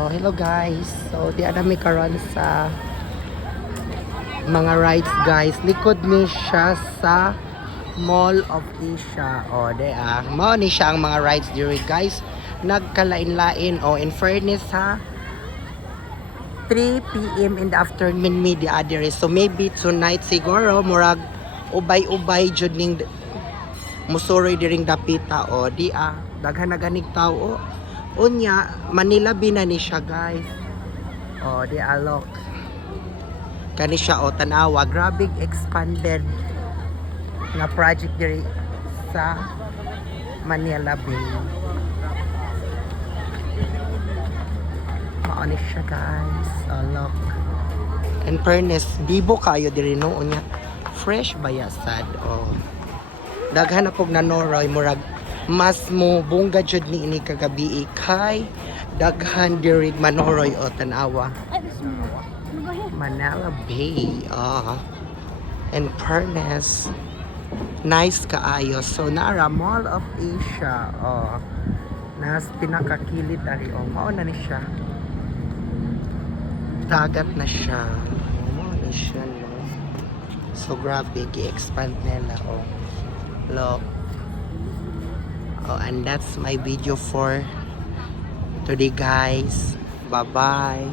Oh, hello guys. So, di na may karon sa mga rides guys. Likod ni siya sa Mall of Asia. Oh, di mao ni siya ang mga rides diri guys. Nagkalain-lain. Oh, in fairness ha. 3 p.m. in the afternoon media diri. So maybe tonight siguro murag ubay-ubay jud ning musuroy diring dapita. Oh, di daghan na ganig tao. Unya, Manila bina ni siya guys. Oh, di alok. Kani siya o tanawa, grabe expanded na project diri sa Manila Bay. Maani siya guys. Alok. In fairness, bibo kayo diri no unya. Fresh bayasad. Oh. Daghan na pog nanoroy murag mas mo bungga jud ni ini kagabi kay daghan diri manoroy o tanawa. Manila Bay. In fairness, nice kaayo. So nara Mall of Asia. Nas pinakakilid ari mao na ni siya. Dagat na siya. Mao ni siya no. So grabe gi-expand nila Look. And that's my video for today guys. Bye bye.